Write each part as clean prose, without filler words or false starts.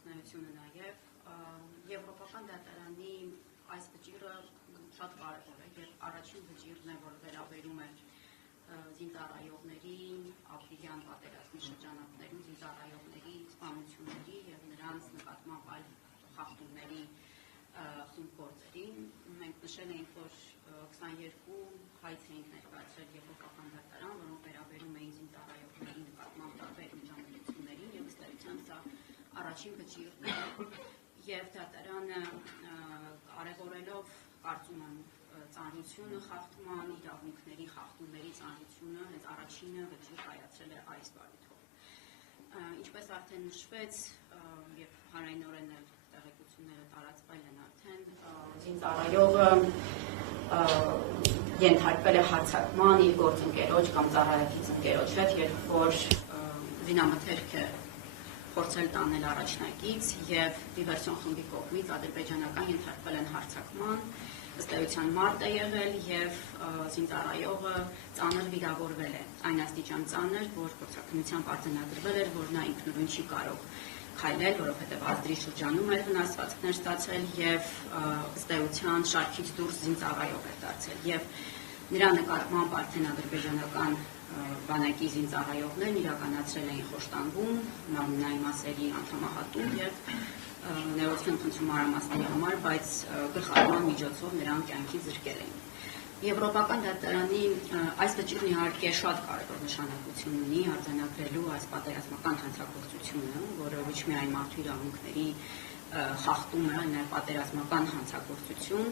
գործունեությունը նաև Եվրոպական դատարանի այս վճիռը շատ կարևոր է եւ առաջին վճիռն է, որ վերաբերում է զինծառայողներին, ապրիլյան պատերազմի շրջանակներում զինծառայողների սպանությունների եւ նրանց նկատմամբ այլ խախտումների խումբ գործերին։ Մենք նշել ենք, որ 22 հայց էինք ներկայացրել Եվրոպական դատարան, որոնք վերաբերում էին զինծառայողների նկատմամբ տարբեր միջամտություններին եւ ըստ էության սա առաջին վճիռն է եւ դատարանը կարևորելով կարծում եմ ծանրությունը խախտման, իրավունքների խախտումների ծանրությունը հենց առաջինը վճիռ կայացրել է այս բարույթով։ Ինչպես արդեն նշվեց եւ հանրայնորեն էլ տեղեկությունները տարածվել են արդեն, զինծառայողը ենթարկվել է հարձակման իր գործընկերոջ կամ ծառայակից ընկերոջ հետ, երբ որ զինամթերք է փորձել տանել առաջնակից եւ դիվերսիոն խմբի կողմից ադրբեջանական ենթարկվել են հարձակման, ըստ էության մարդ է եղել եւ զինծառայողը ծանր վիրավորվել է, այն աստիճան ծանր, որ փորձաքննությամբ արձանագրվել էր, որ նա ինքնուրույն չի կարող քայլել, որովհետեւ ազդրի շրջանում էր վնասվածքներ ստացել եւ ըստ էության շարքից դուրս զինծառայող էր դարձել եւ նրա նկատմամբ արդեն ադրբեջանական բանակի զինծառայողներն իրականացրել էին խոշտանգում, մարմնային մասերի անդամահատում եւ ներողություն խնդրում մանրամասների համար, բայց գլխավորման միջոցով նրան կյանքից զրկել էին։ Եվրոպական դատարանի այս վճիռն իհարկե շատ կարևոր նշանակություն ունի արձանագրելու այս պատերազմական հանցագործությունը, որը ոչ միայն մարդու իրավունքների խախտում է, այլ պատերազմական հանցագործություն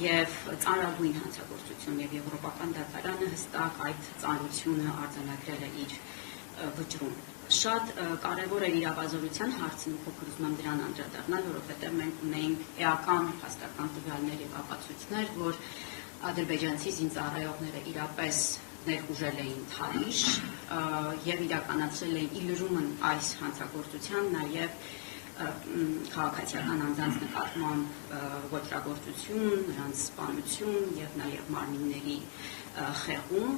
եւ ծանրագույն հանցագործություն եւ Եվրոպական դատարանը հստակ այդ ծանրությունը արձանագրել է իր վճռում։ Շատ կարևոր է իրավազորության հարցն ու փոքր ուզում եմ դրան անդրադառնալ, որովհետեւ մենք ունենք էական փաստական տվյալներ եւ ապացույցներ, որ ադրբեջանցի զինծառայողները իրապես ներխուժել էին Թալիշ եւ իրականացրել էին ի լրումն այս հանցագործության նաեւ քաղաքացիական անձանց նկատմամբ ոճրագործություն, նրանց սպանություն եւ նաեւ մարմինների խեղում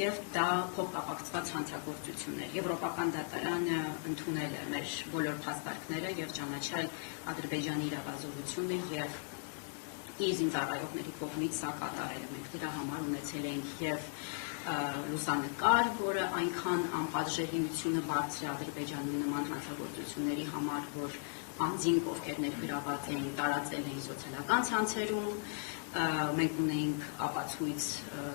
եւ դա փոխկապակցված հանցագործություն էր։ Եվրոպական դատարանը ընդունել է մեր բոլոր փաստարկները եւ ճանաչել Ադրբեջանի իրավազորությունը եւ իր զինծառայողների կողմից սա կատարել է։ Մենք դրա համար ունեցել ենք եւ լուսանկար, որը այնքան անպատժելիությունը բարձր է Ադրբեջանում նման հանցագործությունների համար, որ անձինք, ովքեր ներգրաված էին, տարածել էին սոցիալական ցանցերում, մենք ունենք ապացույց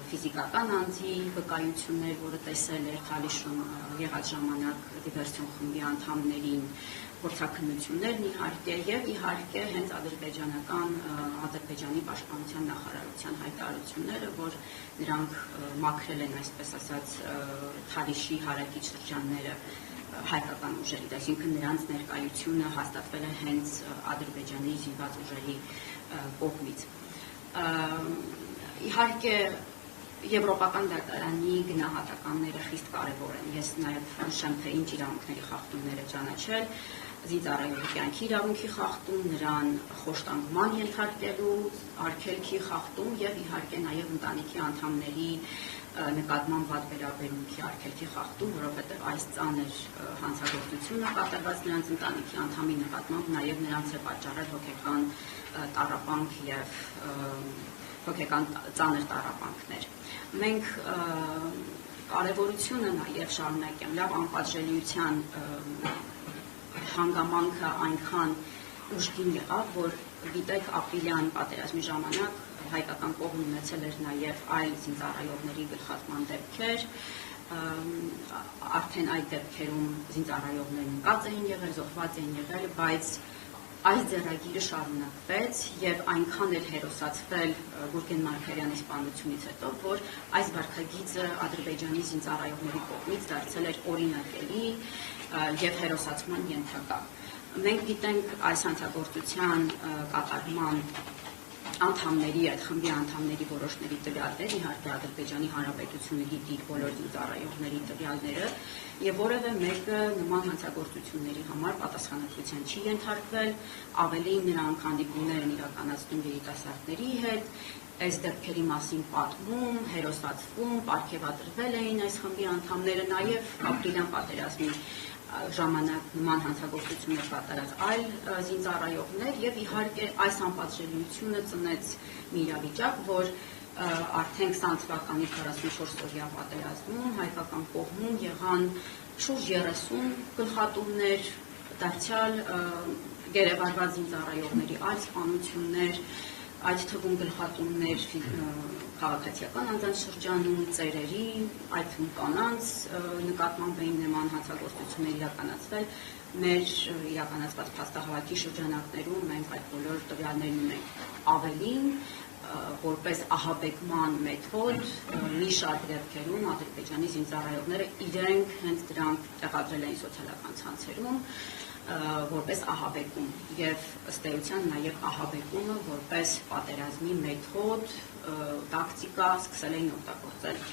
ֆիզիկական անձի վկայություններ, որը տեսել էր Թալիշում եղած ժամանակ դիվերսիոն խմբի անդամներին, փորձաքննություններն իհարկե եւ իհարկե հենց Ադրբեջանի պաշտպանության նախարարության հայտարարությունները, որ նրանք մաքրել են, այսպես ասած, Թալիշի հարակից շրջանները հայկական ուժերի, այսինքն նրանց ներկայությունը հաստատվել է հենց Ադրբեջանի զինված ուժերի կողմից։ Իհարկե Եվրոպական դատարանի գնահատականները խիստ կարևոր են։ Ես նաև նշեմ, թե ինչ իրավունքների խախտումներ է ճանաչել, զինծառայողի կյանքի իրավունքի խախտում, նրան խոշտանգման ենթարկելու արգելքի խախտում եւ իհարկե նաեւ ընտանիքի անդամների նկատմամբ վատ վերաբերմունքի արգելքի խախտում, որովհետեւ այս ծանր հանցագործությունը կատարված նրանց ընտանիքի անդամի նկատմամբ նաեւ նրանց է պատճառել հոգեկան տառապանք եւ հոգեկան ծանր տառապանքներ։ Մենք կարևորությունը նաեւ շարունակեմ լավ անպատժելիության հանգամանքը այնքան ուժգին եղավ, որ գիտեք ապրիլյան պատերազմի ժամանակ հայկական կողմն ունեցել էր նաեւ այլ զինծառայողների գլխատման դեպքեր, արդեն այդ դեպքերում զինծառայողներն ընկած էին եղել, զոհված էին եղել, բայց այս ձեռագիրը շարունակվեց եւ այնքան էլ հերոսացվել Գուրգեն Մարգարյանի սպանությունից հետո, որ այս վարքագիծը Ադրբեջանի զինծառայողների կողմից դարձել էր օրինակելի եւ հերոսացման ենթակա։ Մենք գիտենք այս հանցագործության կատարման անդամների, այդ խմբի անդամների որոշների տվյալներ, իհարկե Ադրբեջանի Հանրապետությունը գիտի իր բոլոր զինծառայողների տվյալները եւ որևէ մեկը նման հանցագործությունների համար պատասխանատվության չի ենթարկվել, ավելին նրանք հանդիպումներ են իրականացնում երիտասարդների հետ, այս դեպքերի մասին պատմում, հերոսացվում, պարգևատրվել էին այս խմբի անդամները, նաեւ ապրիլյան պատերազմի ժամանակ նման հանցագործություններ կատարած այլ զինծառայողներ եւ իհարկե այս անպատժելիությունը ծնեց մի իրավիճակ, որ արդեն 20 թվականի 44-օրյա պատերազմում հայկական կողմում եղան շուրջ 30 գլխատումներ, դարձյալ գերեվարված զինծառայողների այլ սպանություններ, այդ թվում գլխատումներ քաղաքացիական անձանց շրջանում, ծերերի, այդ թվում կանանց նկատմամբ էին նման հանցագործություններ իրականացվել։ Մեր իրականացված փաստահավաքի շրջանակներում մենք այդ բոլոր տվյալներն ունենք ավելին, որպես ահաբեկման մեթոդ մի շարք դեպքերում Ադրբեջանի զինծառայողները իրենք հենց դրանք տեղադրել էին սոցիալական ցանցերում որպես ահաբեկում եւ ըստ էության նաեւ ահաբեկումը որպես պատերազմի մեթոդ, տակտիկա սկսել էին օգտագործել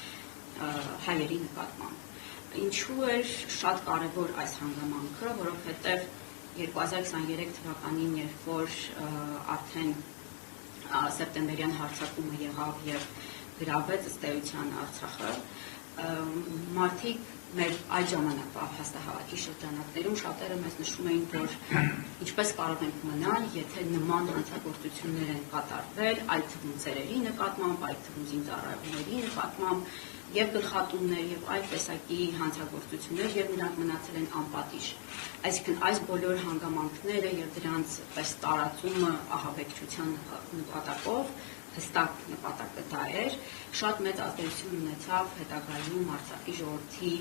հայերի նկատմամբ։ Ինչու էր շատ կարևոր այս հանգամանքը, որովհետեւ 2023 թվականին, երբ որ արդեն սեպտեմբերյան հարձակումը եղավ եւ գրավեց ըստ էության Արցախը, մարդիկ մեր այդ ժամանակվա փաստահավաքի շրջանակներում շատերը մեզ նշում էին, որ ինչպես կարող ենք մնալ, եթե նման հանցագործություններ են կատարվել, այդ թվում ծերերի նկատմամբ, այդ թվում զինծառայողների նկատմամբ եւ գլխատումներ եւ այլ տեսակի հանցագործություններ եւ նրանք մնացել են անպատիժ։ Այսինքն այս բոլոր հանգամանքները եւ դրանց պես տարածումը ահաբեկչության նպատակով հստակ նպատակը դա էր, շատ մեծ ազդեցություն ունեցավ հետագայում Արցախի ժողովրդի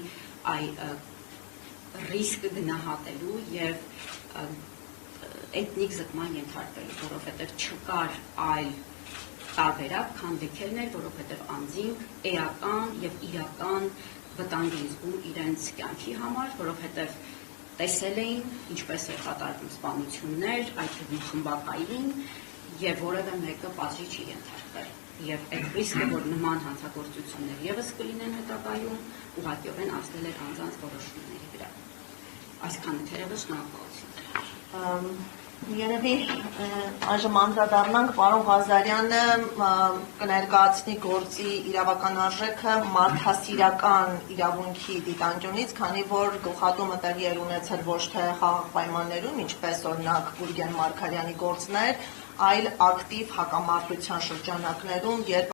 ռիսկը գնահատելու եւ էթնիկ զտման ենթարկվելու, որովհետեւ չկար այլ տարբերակ, քան լքելն էր, որովհետեւ անձին էական եւ իրական վտանգ զգում իրենց կյանքի համար, որովհետեւ տեսել էին ինչպես է կատարվում սպանություններ, այդ թվում խմբակային եւ որևէ մեկը պատժի չի ենթարկվել։ Եվ այդ ռիսկը, որ նման հանցագործություններ եւս կլինեն հետագայում, ուղղակիորեն ազդել էր անձանց որոշումների վրա։ Այսքանը թերևս շնորհակալություն։ Երևի այժմ անդրադառնանք պարոն Ղազարյանը կներկայացնի գործի իրավական արժեքը մարդասիրական իրավունքի դիտանկյունից, քանի որ գլխատումը տեղի էր ունեցել ոչ թե խաղաղ պայմաններում, ինչպես օրինակ Գուրգեն Մարգարյանի գործն էր, այլ ակտիվ հակամարտության շրջանակներում, երբ